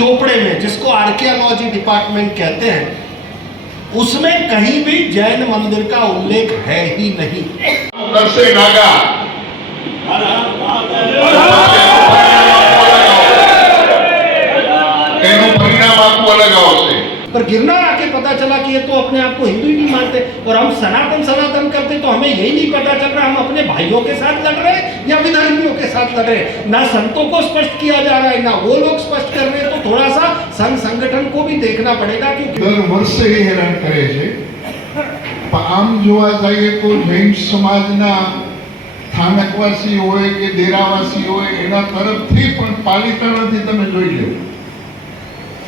चोपड़े में, जिसको archaeology department कहते हैं, उसमें कहीं भी जैन मंदिर का उल्लेख है ही नहीं। नरसे नागा पर गिरनार आके पता चला कि ये तो अपने आप को हिंदू ही नहीं मानते, और हम सनातन सनातन करते, तो हमें यही नहीं पता चल रहा हम अपने भाइयों के साथ लड़ रहे हैं या विधर्मियों के साथ लड़ रहे हैं। ना संतों को स्पष्ट किया जा रहा है, ना वो लोग स्पष्ट कर रहे हैं। तो थोड़ा सा संघ संगठन को भी देखना पड़ेगा कि दर वर्षे हैरान करे छे। आम जोवा जाइए तो जैन समाजना स्थानकवासी होय के डेरावासी होय एना तरफथी पण पालिताणाथी तमे जोई लो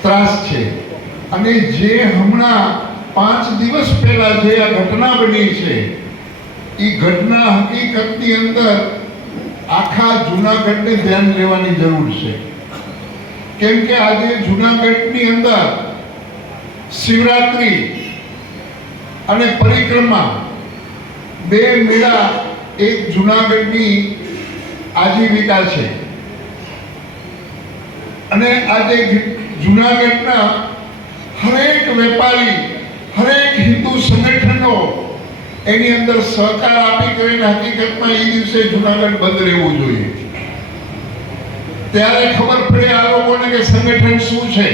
ત્રાસ છે। અને જે હમણાં 5 દિવસ પહેલા જે આ ઘટના બની છે, એ ઘટના હકીકતની અંદર આખા જૂનાગઢને ધ્યાન લેવાની જરૂર છે। કેમ કે આજે જૂનાગઢની અંદર શિવરાત્રી અને પરિક્રમા બે મેળા એક જૂનાગઢની આજીવિકા છે। અને આજે જૂનાગઢના હરેક વેપારી, હરેક હિન્દુ સંગઠનો એની અંદર સહકાર આપી કરીને હકીકતમાં એ દિવસે જૂનાગઢ બંધ રહેવું જોઈએ। ત્યારે ખબર પડે આ લોકોને કે સંગઠન શું છે।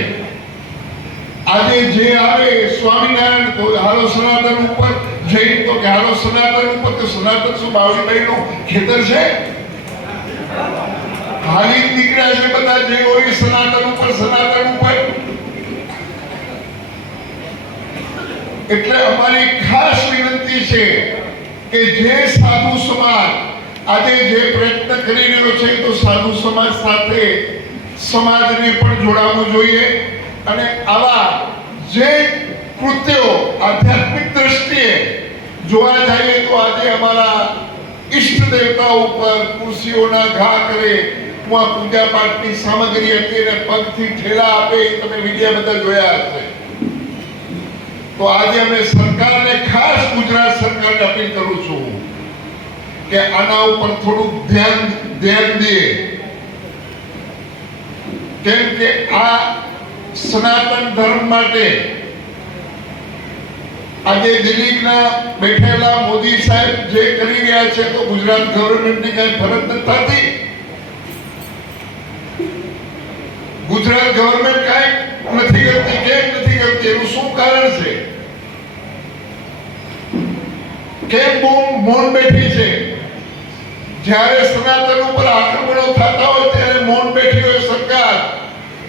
આજે જે આવે સ્વામિનારાયણ તો હાલો સનાતન ઉપર, જૈન તો કે હાલો સનાતન ઉપર, તો સનાતન શું બાવળીબાઈનું ખેતર છે? હાલી નીકળ્યા છે બધા જે હોય સનાતન ઉપર, સનાતન ઉપર। એટલે અમારી ખાસ વિનંતી છે કે જે સાધુ સમાજ આજે જે પ્રયત્ન કરી રહ્યો છે, તો સાધુ સમાજ સાથે સમાજને પણ જોડાવવું જોઈએ। અને આવા જે કૃત્યો આધ્યાત્મિક દ્રષ્ટિએ જોવા જઈએ તો આજે અમારા ઈષ્ટ દેવતા ઉપર કુર્સીઓના ઘા કરે, પૂજા પાઠની સામગ્રી હતી અને પગથી ઠેલા આપે, તમે વિડિયો બધા જોયા હશે। તો આજે અમે સરકારને, ખાસ ગુજરાત સરકારને અપીલ કરું છું કે આના ઉપર થોડું ધ્યાન દે। કેમ કે આ સનાતન ધર્મ માટે આજે દિલ્હીના બેઠેલા મોદી સાહેબ જે કરી રહ્યા છે, તો ગુજરાત ગવર્મેન્ટની કઈ ફરજ નથી થતી। ગુજરાત ગવર્મેન્ટ કઈ નથી કરતી, કેમ નથી કરતી? એનું શું કારણ છે? કેમ મૌન બેઠી છે? જ્યારે સનાતન ઉપર આક્રમણો થતા હોય ત્યારે મૌન બેઠી હોય સરકાર,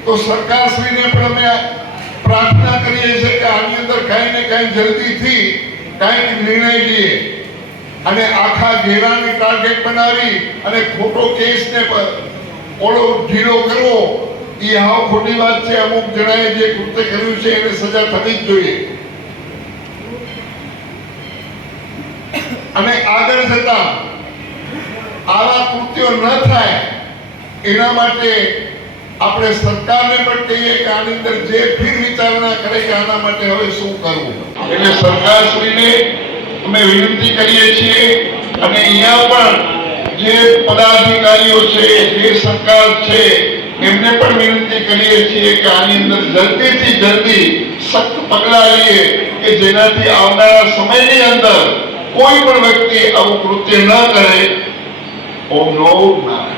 તો સરકારશ્રીને પણ અમે પ્રાર્થના કરીએ છીએ કે આની અંદર કઈ ને કઈ જલ્દીથી કઈ નિર્ણય લે અને આખા ઘેરાને ટાર્ગેટ બનાવી અને ખોટો કેસને ઓળો ઢીલો કરવો એ હાવ ખોટી વાત છે। અમુક જણાએ જે કૃત્ય કર્યું છે એને સજા થવી જ જોઈએ। અને આગળ જતા આવા કૃત્યો ન થાય એના માટે આપણે સરકારને પણ કહીએ કે આની અંદર જે ફેર વિચારણા કરે કે આના માટે હવે શું કરવું। એટલે સરકારશ્રીને અમે વિનંતી કરીએ છીએ અને અહીંયા પણ જે પદાધિકારીઓ છે, જે સરકાર છે, એમને પણ વિનંતી કરીએ છીએ કે આની અંદર જલ્દીથી જલ્દી સખ્ત પગલાં લઈએ કે જેનાથી આવનારા સમયની અંદર કોઈ પણ વ્યક્તિ આવું કૃત્ય ન કરે। ઓમ નમો નારાયણ।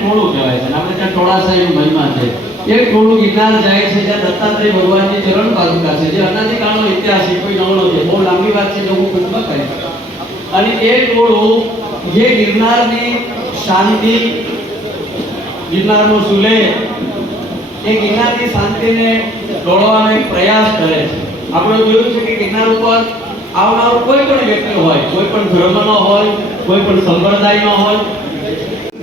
ટોળું કહેવાય છે, આપણે ત્યાં ટોળાશાહી મહિમા છે। એક ટોળું ગિરનાર જાય છે, જ્યાં દત્તાત્રેય ભગવાનની ચરણ પાદુકા છે, જે અનાદિકાળનો ઇતિહાસ છે, કોઈ નવલો છે, બહુ લાંબી વાત છે, હું ટૂંકમાં કહીશ। અને એ ટોળું જે ગિરનારની શાંતિ, ગિરનારનો સુલેહ, એ ગિરનારની શાંતિને દોડવાનો એક પ્રયાસ કરે છે। આપણે જોયું છે કે ગિરનાર ઉપર આવનારો કોઈ પણ વ્યક્તિ હોય, કોઈ પણ ધર્મનો હોય, કોઈ પણ સંપ્રદાયનો હોય,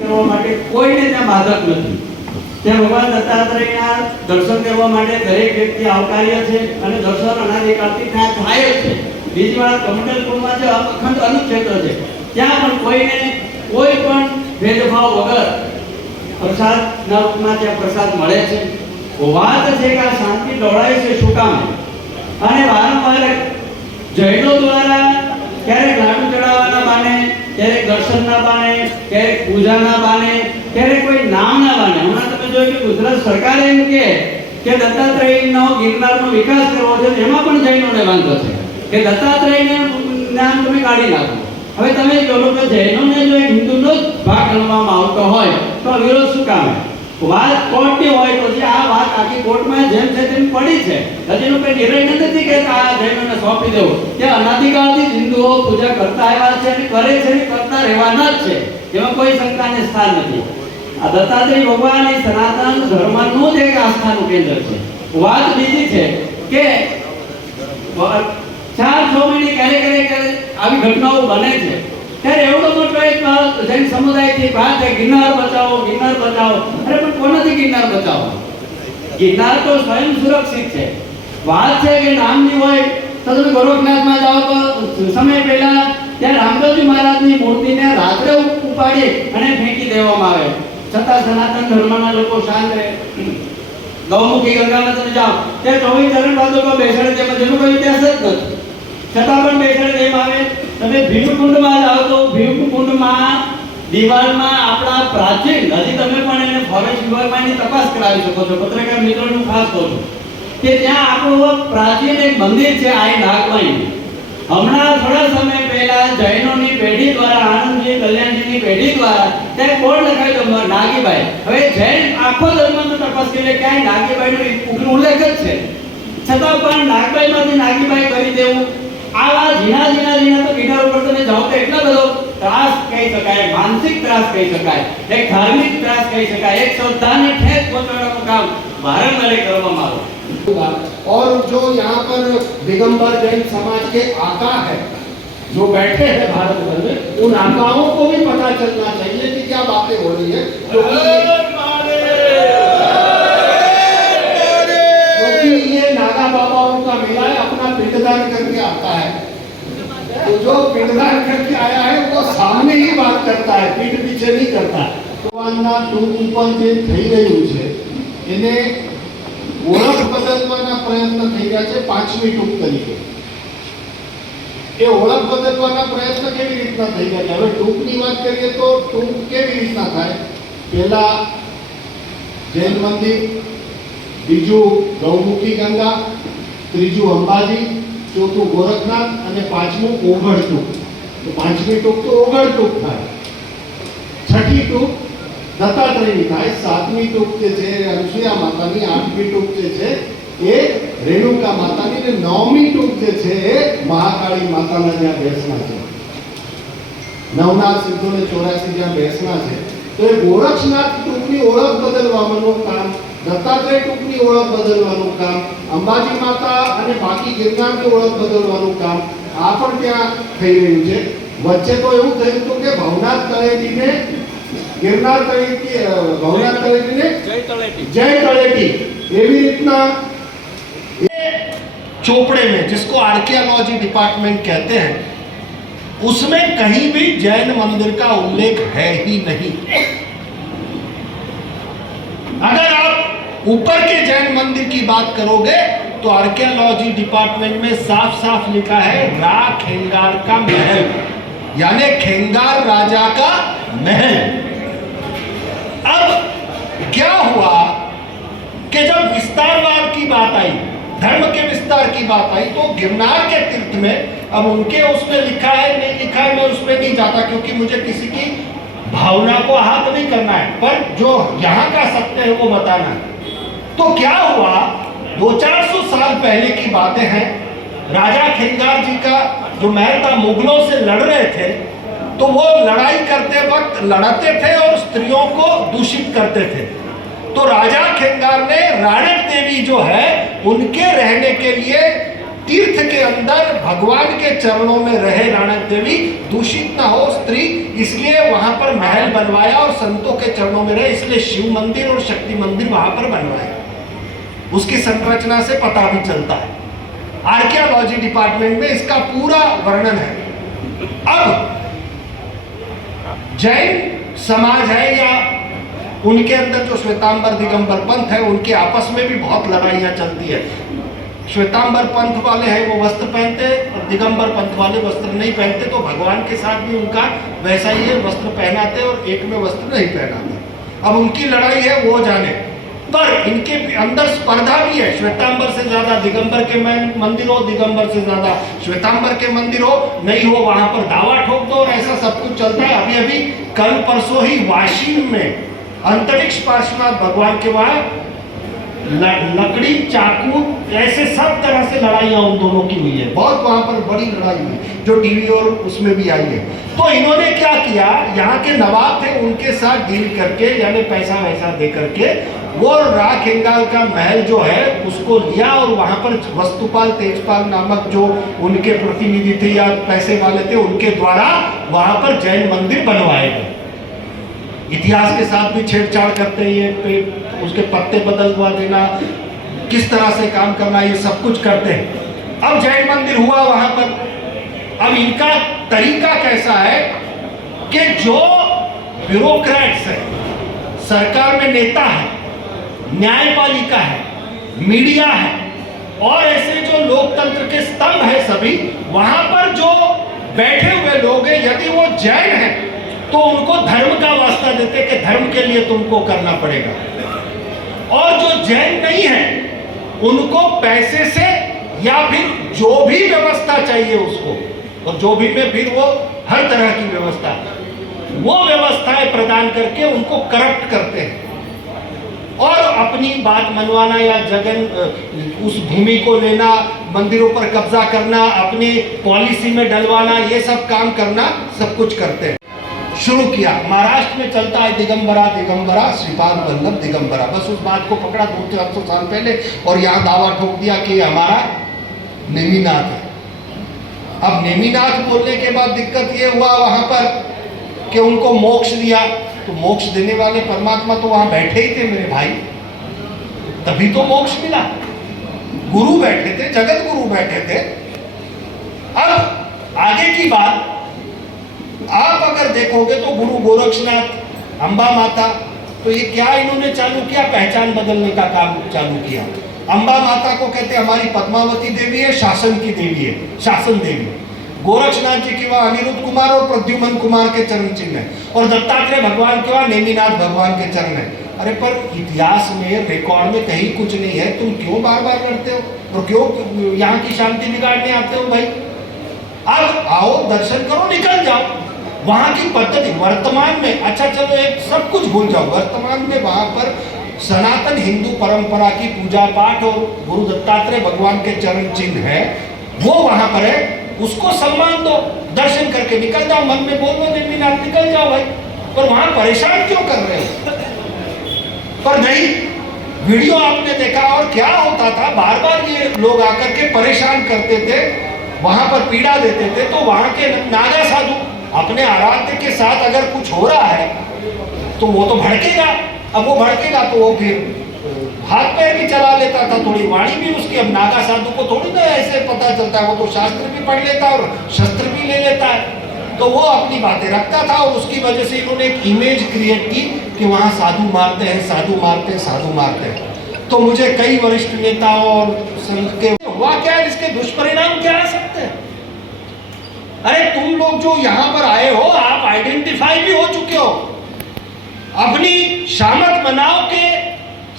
કરવા માટે કોઈને ત્યાં બાધક નથી। ત્યાં ભગવાન દત્તાત્રેયના દર્શન કરવા માટે દરેક વ્યક્તિ આવકાર્ય છે અને દર્શન અનાદિકાળથી ત્યાં થાય છે। બીજી વાત, કમંડલપુરમાં જે અખંડ અનુક્ષેત્ર છે, ત્યાં પણ કોઈને કોઈ પણ ભેદભાવ વગર પ્રસાદના રૂપમાં ત્યાં પ્રસાદ મળે છે। વાત છે કે આ શાંતિ દોડાય છે શું કામ? અને વારંવાર જૈનો દ્વારા ક્યારેક લાડુ ચડાવવાના બાને, ક્યારેક દર્શનના બાને, ક્યારેક પૂજાના બાને ત્યારે કોઈ નામ ના બાંધે. હમણાં તમે જોયું કે ગુજરાત સરકારે એમ કે દત્તાત્રેયનો ગિરનારનો વિકાસ કરવો છે, એમાં પણ જૈનોને વાંધો છે કે દત્તાત્રેયને નામ તમે કાઢી નાખો. હવે તમે કહો કે જૈનોને જો એક હિન્દુનો જ ભાગ ગણવામાં આવતો હોય તો વિરોધ શું કામ? વાત કોર્ટની હોય તો જે આ વાત આખી કોર્ટમાં જેમ છે તેમ પડી છે, હજીનો કોઈ નિર્ણય નથી કે આ જૈનોને સોંપી દેવું. કે અનાદિકાળથી હિન્દુઓ પૂજા કરતા આવ્યા છે અને કરે છે અને કરતા રહેવાના જ છે, એમાં કોઈ શંકાને સ્થાન નથી. આ દત્તાત્રેય ભગવાન એ સનાતન ધર્મનું જ એક આસ્થાનું કેન્દ્ર છે. વાત બીજી છે કે 4-6 મહિને ક્યારેક આવી ઘટનાઓ બને છે, ત્યારે એવડો મોટો એક જૈન સમુદાયથી વાત છે ગિરનાર બચાવો, ગિરનાર બચાવો. અરે પણ કોનાથી ગિરનાર બચાવો? ગિરનાર તો સ્વયં સુરક્ષિત છે. વાત છે કે નામની હોય તો તમે ગોરખનાથમાં જાઓ તો સમય પહેલા ત્યાં રામદેવજી મહારાજની મૂર્તિને રાત્રે ઉપાડી અને ફેંકી દેવામાં આવે, છતાં સનાતન ધર્મના લોકો શાંત રહે. ગૌમુખી ગંગામાં તમે જાઓ ત્યાં 24 ચરણ પાદુકા બેસાડે, તેમાં જેનો કોઈ ઇતિહાસ જ નથી, છતાં પણ બેસાડે તેમ આવે. તમે ભીમકુંડમાં જાઓ તો ભીમકુંડમાં દિવાલમાં આપણા પ્રાચીન, હજી તમે પણ એને ફોરેસ્ટ વિભાગમાં એની તપાસ કરાવી શકો છો, પત્રકાર મિત્રોનું ખાસ કહું છું કે ત્યાં આપણું પ્રાચીન એક મંદિર છે આઈ નાગબાઈ. હમણાં થોડા સમય પહેલા જૈનોની પેઢી દ્વારા, આનંદજી કલ્યાણજીની પેઢી દ્વારા ત્યાં બોર્ડ લખાયું નાગીબાઈ. હવે જૈન આખો ધર્મનો તપાસ કરી ક્યાંય નાગીબાઈનો ઉલ્લેખ જ છે, છતાં પણ નાગબાઈમાંથી નાગીબાઈ કરી દેવું, આવા ઝીણા તો ગિરનાર ઉપર તમે જાઓ તો એટલો બધો ત્રાસ કહી શકાય, માનસિક ત્રાસ કહી શકાય, એક ધાર્મિક ત્રાસ કહી શકાય, એક શ્રદ્ધાને ઠેસ પહોંચાડવાનું કામ વારંવાર કરવામાં આવે. और जो यहाँ पर दिगंबर जैन समाज के आका है जो बैठे हैं भारत भर में, उन आकाओं को भी पता चलना चाहिए कि क्या बातें हो रही है, क्योंकि ये नागा बाबाओं का मेला है, अपना पिंडदान करके आता है, तो जो पिंडदान करके आया है वो सामने ही बात करता है, पीठ पीछे नहीं करता. ભગવાનના ટૂંક ઉપર જે થઈ રહ્યું છે એને ઓળખ બદલવાના પ્રયત્ન થઈ રહ્યા છે 5મી ટૂંક તરીકે. એ ઓળખ બદલવાના પ્રયત્ન કેવી રીતના થઈ રહ્યા છે? હવે ટૂંકની વાત કરીએ તો ટૂંક કેવી રીતના થાય? પહેલા જૈન મંદિર, બીજું ગૌમુખી ગંગા, ત્રીજું અંબાજી, ચોથું ગોરખનાથ અને 5મું ઓગળ ટૂંક. તો 5મી ટૂંક તો ઓગળ ટૂંક થાય, 6ઠી ટૂંક દત્તાત્રેયની થાય, 7મી ટૂંક જે છે અનસુયા માતાની, 8મી ટૂંક જે છે એ રેણુકા માતાની, અને 9મી ટૂંક જે છે એ મહાકાળી માતાના જ્યાં બેસના છે, નવનાથ સિદ્ધોને 84 જ્યાં બેસના છે. તો એ ગોરખનાથ ટૂંકની ઓળખ બદલવાનું કામ, દત્તાત્રેય ટૂંકની ઓળખ બદલવાનું કામ, અંબાજી માતા અને બાકી ગિરનારની ઓળખ બદલવાનું કામ આ પણ ત્યાં થઈ રહ્યું છે. વચ્ચે તો એવું થયું હતું કે ભવનાથ તળેટીને गिरनार तळेटी, भवनाथ तळेटी ने जय तळेटी एवी रीतना चोपड़े में, जिसको आर्कियोलॉजी डिपार्टमेंट कहते हैं, उसमें कहीं भी जैन मंदिर का उल्लेख है ही नहीं. अगर आप ऊपर के जैन मंदिर की बात करोगे तो आर्कियोलॉजी डिपार्टमेंट में साफ साफ लिखा है रा खेंगार का महल, यानी खेंगार राजा का महल. अब क्या हुआ कि जब विस्तारवाद की बात आई, धर्म के विस्तार की बात आई, तो गिरनार के तीर्थ में अब उनके उसमें लिखा है नहीं लिखा है मैं उसमें नहीं जाता, क्योंकि मुझे किसी की भावना को आहत नहीं करना है, पर जो यहाँ का सत्य है वो बताना है. तो क्या हुआ, 200-400 साल पहले की बातें हैं. राजा खेंगार जी का जो महल था, मुगलों से लड़ रहे थे, तो वो लड़ाई करते वक्त लड़ते थे और स्त्रियों को दूषित करते थे. तो राजा खेंगार ने राणक देवी जो है उनके रहने के लिए तीर्थ के अंदर भगवान के चरणों में रहे राणक देवी, दूषित ना हो स्त्री, इसलिए वहां पर महल बनवाया और संतों के चरणों में रहे, इसलिए शिव मंदिर और शक्ति मंदिर वहां पर बनवाया. उसकी संरचना से पता भी चलता है, आर्कियोलॉजी डिपार्टमेंट में इसका पूरा वर्णन है. अब जैन समाज है या उनके अंदर जो श्वेतांबर दिगंबर पंथ है, उनके आपस में भी बहुत लड़ाइयाँ चलती है. श्वेतांबर पंथ वाले हैं वो वस्त्र पहनते और दिगंबर पंथ वाले वस्त्र नहीं पहनते, तो भगवान के साथ भी उनका वैसा ही है, वस्त्र पहनाते और एक में वस्त्र नहीं पहनाते. अब उनकी लड़ाई है, वो जाने। पर इनके अंदर स्पर्धा भी है, श्वेतांबर से ज्यादा दिगंबर के मंदिर हो, दिगंबर से ज्यादा श्वेतांबर के मंदिर हो, नहीं हो वहां पर दावा ठोक दो, और ऐसा सब कुछ चलता है। अभी अभी कल परसों ही वाशिम में अंतरिक्ष पार्श्वनाथ भगवान के वहां लकड़ी, चाकू, ऐसे सब तरह से लड़ाइयां उन दोनों की हुई है, बहुत वहां पर बड़ी लड़ाई हुई, जो टीवी और उसमें भी आई है। तो इन्होंने क्या किया, यहाँ के नवाब थे, उनके साथ डील करके, यानी पैसा वैसा दे करके, वो राख हिंगाल का महल जो है उसको लिया, और वहां पर वस्तुपाल तेजपाल नामक जो उनके प्रतिनिधि थे या पैसे वाले थे, उनके द्वारा वहां पर जैन मंदिर बनवाए गए। इतिहास के साथ भी छेड़छाड़ करते हैं, उसके पत्ते बदलवा देना, किस तरह से काम करना, ये सब कुछ करते हैं। अब जैन मंदिर हुआ वहां पर। अब इनका तरीका कैसा है कि जो ब्यूरोक्रेट्स है, सरकार में नेता है, न्यायपालिका है, मीडिया है, और ऐसे जो लोकतंत्र के स्तंभ है सभी, वहां पर जो बैठे हुए लोग हैं, यदि वो जैन हैं तो उनको धर्म का वास्ता देते कि धर्म के लिए तुमको करना पड़ेगा, और जो जैन नहीं है उनको पैसे से या फिर जो भी व्यवस्था चाहिए उसको, और जो भी में फिर वो हर तरह की व्यवस्था, वो व्यवस्थाएं प्रदान करके उनको करप्ट करते हैं, और अपनी बात मनवाना या जगन उस भूमि को लेना, मंदिरों पर कब्जा करना, अपनी पॉलिसी में डलवाना, ये सब काम करना, सब कुछ करते हैं। शुरू किया, महाराष्ट्र में चलता है दिगंबरा दिगंबरा श्रीपाद वल्लभ दिगंबरा, बस उस बात को पकड़ा 200-400 साल पहले, और यहाँ दावा ठोक दिया कि हमारा नेमिनाथ है। अब नेमिनाथ बोलने के बाद दिक्कत ये हुआ वहां पर कि उनको मोक्ष दिया, तो मोक्ष देने वाले परमात्मा तो वहां बैठे ही थे मेरे भाई, तभी तो मोक्ष मिला। गुरु बैठे थे, जगत गुरु बैठे थे। अब आगे की बात आप अगर देखोगे तो गुरु गोरक्षनाथ, अंबा माता, तो ये क्या इन्होंने चालू किया, पहचान बदलने का काम चालू किया। अंबा माता को कहते हैं हमारी पद्मावती देवी है, शासन की देवी है, शासन देवी। गोरक्षनाथ जी के वहां अनिरुद्ध कुमार और प्रद्युमन कुमार के चरण चिन्ह है, और दत्तात्रेय भगवान के वहां नेमिनाथ भगवान के चरण है। अरे पर इतिहास में, रिकॉर्ड में कहीं कुछ नहीं है, तुम क्यों बार बार लड़ते हो, और क्यों यहाँ की शांति बिगाड़ने आते हो भाई? अब आओ, दर्शन करो, निकल जाओ। वहां की पद्धति वर्तमान में, अच्छा चलो एक सब कुछ भूल जाओ, वर्तमान में वहां पर सनातन हिंदू परंपरा की पूजा पाठ और गुरु दत्तात्रेय भगवान के चरण चिन्ह है, वो वहां पर है, उसको सम्मान दो, दर्शन करके निकल जाओ, मन में बोल दो नेमिनाथ, निकल जाओ भाई। पर वहां परेशान क्यों कर रहे हो? पर नहीं, वीडियो आपने देखा, और क्या होता था, बार बार ये लोग आकर के परेशान करते थे, वहां पर पीड़ा देते थे। तो वहां के नागा साधु अपने आराध्य के साथ अगर कुछ हो रहा है तो वो तो भड़केगा, अब वो भड़केगा तो वो फिर हाथ पैर भी चला लेता था, थोड़ी वाणी भी उसकी। अब नागा साधु को थोड़ी ना ऐसे पता चलता है, वो तो शास्त्र भी पढ़ लेता है और शस्त्र भी ले लेता है, तो वो अपनी बातें रखता था, और उसकी वजह से इन्होंने एक इमेज क्रिएट की कि वहाँ साधु मारते हैं, साधु मारते हैं, साधु मारते हैं। तो मुझे कई वरिष्ठ नेताओं और संघ के हुआ क्या है, इसके दुष्परिणाम क्या आ सकते हैं? अरे तुम लोग जो यहाँ पर आए हो, आप आइडेंटिफाई भी हो चुके हो, अपनी शामत मनाओ के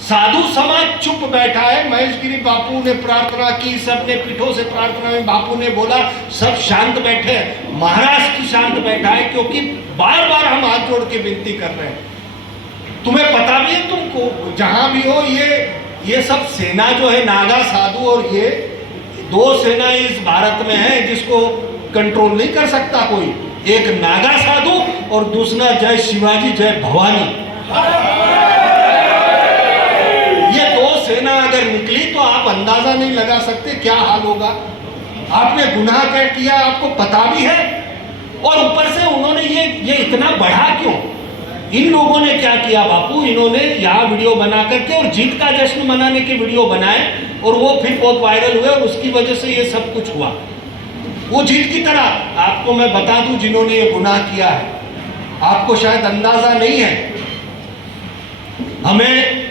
साधु समाज चुप बैठा है। महेश गिरी बापू ने प्रार्थना की, सबने पीठों से प्रार्थना में बापू ने बोला, सब शांत बैठे हैं। महाराष्ट्र की शांत बैठा है, क्योंकि बार बार हम हाथ जोड़ के विनती कर रहे हैं। तुम्हें पता भी है, तुमको जहां भी हो, ये सब सेना जो है, नागा साधु, और ये दो सेना इस भारत में है जिसको कंट्रोल नहीं कर सकता कोई, एक नागा साधु और दूसरा जय शिवाजी जय भवानी। ये दो सेना अगर निकली तो आप अंदाजा नहीं लगा सकते क्या हाल होगा। आपने गुनाह क्या किया, आपको पता भी है, और ऊपर से उन्होंने ये इतना बढ़ा क्यों? इन लोगों ने क्या किया बापू, इन्होंने यहाँ वीडियो बना करके और जीत का जश्न मनाने के वीडियो बनाए, और वो फिर बहुत वायरल हुए, और उसकी वजह से ये सब कुछ हुआ। वो जीत की तरह आपको मैं बता दूं, जिन्होंने ये गुनाह किया है, आपको शायद अंदाजा नहीं है, हमें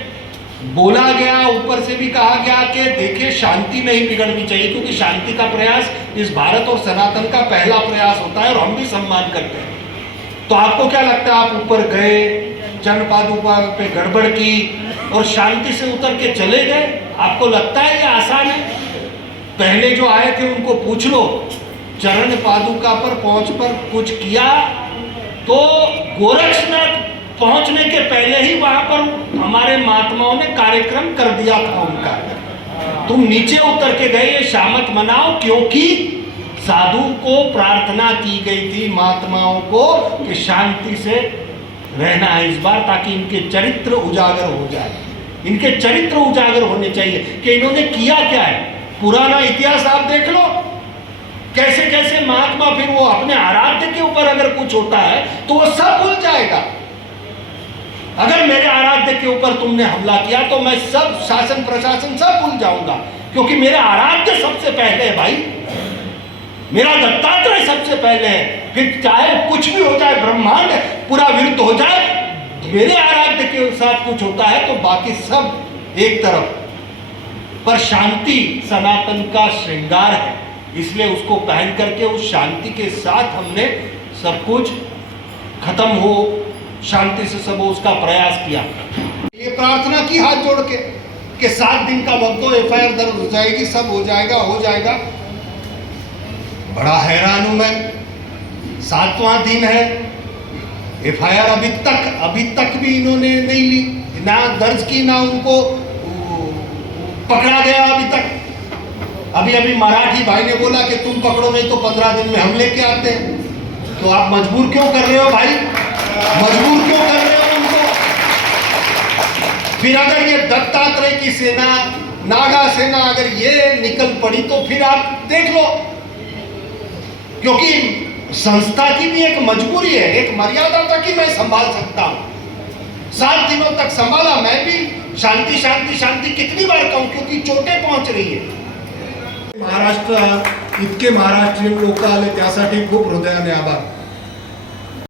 बोला गया, ऊपर से भी कहा गया कि देखिए शांति नहीं बिगड़नी चाहिए, क्योंकि शांति का प्रयास इस भारत और सनातन का पहला प्रयास होता है, और हम भी सम्मान करते हैं। तो आपको क्या लगता है, आप ऊपर गए, चरण पादुका पे गड़बड़ की और शांति से उतर के चले गए। आपको लगता है ये आसान है? पहले जो आए थे उनको पूछ लो, चरण पादुका पर पहुंच पर कुछ किया? तो गोरक्षनाथ पहुंचने के पहले ही वहां पर हमारे महात्माओं ने कार्यक्रम कर दिया था उनका। तुम नीचे उतर के गए, ये शामत मनाओ, क्योंकि साधु को प्रार्थना की गई थी महात्माओं को कि शांति से रहना है इस बार, ताकि इनके चरित्र उजागर हो जाए। इनके चरित्र उजागर होने चाहिए कि इन्होंने किया क्या है। पुराना इतिहास आप देख लो, कैसे कैसे महात्मा फिर वो अपने आराध्य के ऊपर अगर कुछ होता है तो वो सब भूल जाएगा। अगर मेरे आराध्य के ऊपर तुमने हमला किया तो मैं सब शासन प्रशासन सब भूल जाऊंगा, क्योंकि मेरा आराध्य सबसे पहले है भाई, मेरा दत्तात्रेय सबसे पहले है। फिर चाहे कुछ भी हो जाए, ब्रह्मांड पूरा विरुद्ध हो जाए, मेरे आराध्य के साथ कुछ होता है तो बाकी सब एक तरफ। पर शांति सनातन का श्रृंगार है, इसलिए उसको पहन करके उस शांति के साथ हमने सब कुछ खत्म हो, शांति से सब उसका प्रयास किया। ये प्रार्थना की हाथ जोड़ के कि 7 दिन का वक्त दो, एफआईआर दर्ज हो जाएगी, सब हो जाएगा। बड़ा हैरान हूं मैं, 7वां दिन है, एफआईआर अभी तक भी इन्होंने नहीं ली, ना दर्ज की, ना उनको पकड़ा गया अभी तक। अभी मराठी भाई ने बोला कि तुम पकड़ो नहीं तो 15 दिन में हम लेके आते हैं। तो आप मजबूर क्यों कर रहे हो भाई? मजबूर क्यों कर रहे हो उनको? फिर अगर ये दत्तात्रेय की सेना, नागा सेना अगर ये निकल पड़ी तो फिर आप देख लो, क्योंकि संस्था की भी एक मजबूरी है, एक मर्यादा तक ही मैं संभाल सकता हूं। 7 दिनों तक संभाला, मैं भी शांति शांति शांति कितनी बार कहूं, क्योंकि चोटें पहुंच रही है। महाराष्ट्र इतके महाराष्ट्रीयन लोक आले त्यासाठी खूप हृदयाने आभार।